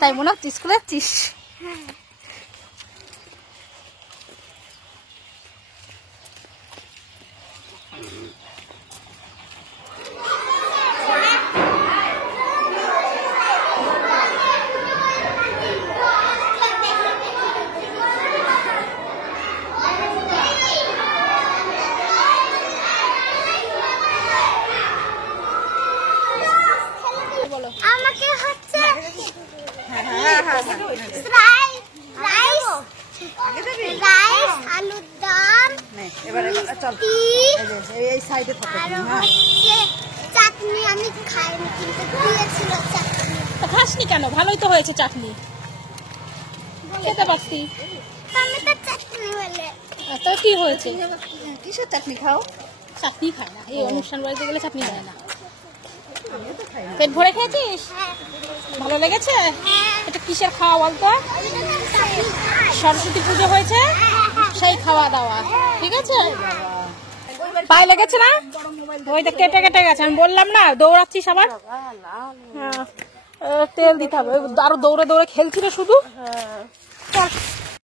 তাই মনে হচ্ছে স্কুলে যাচ্ছিস? আমাকে হচ্ছে রাইস আলুর দম এই সাইডে চাটনি আমি খাইনি কিন্তু দিয়েছিল চাটনি। খাসনি কেন? ভালোই তো হয়েছে চাটনি, খেতে পারতি। আমি তো চাটনি বলে তো কি হয়েছে? কিসের চাটনি খাও? চাটনি খায় না, এই অনুষ্ঠান বাড়িতে গেলে চাটনি দেয় না। পেট ভরে খেয়েছিস? ভালো লেগেছে? এটা কিসের খাওয়া বলতো? সরস্বতী পুজো হয়েছে সেই খাওয়া দাওয়া, ঠিক আছে? পায়ে লেগেছে না? ওইটা কেটে কেটে গেছে, আমি বললাম না দৌড়াচ্ছিস আবার। হ্যাঁ, তেল দিতে হবে, আরো দৌড়ে দৌড়ে খেলছি রে শুধু।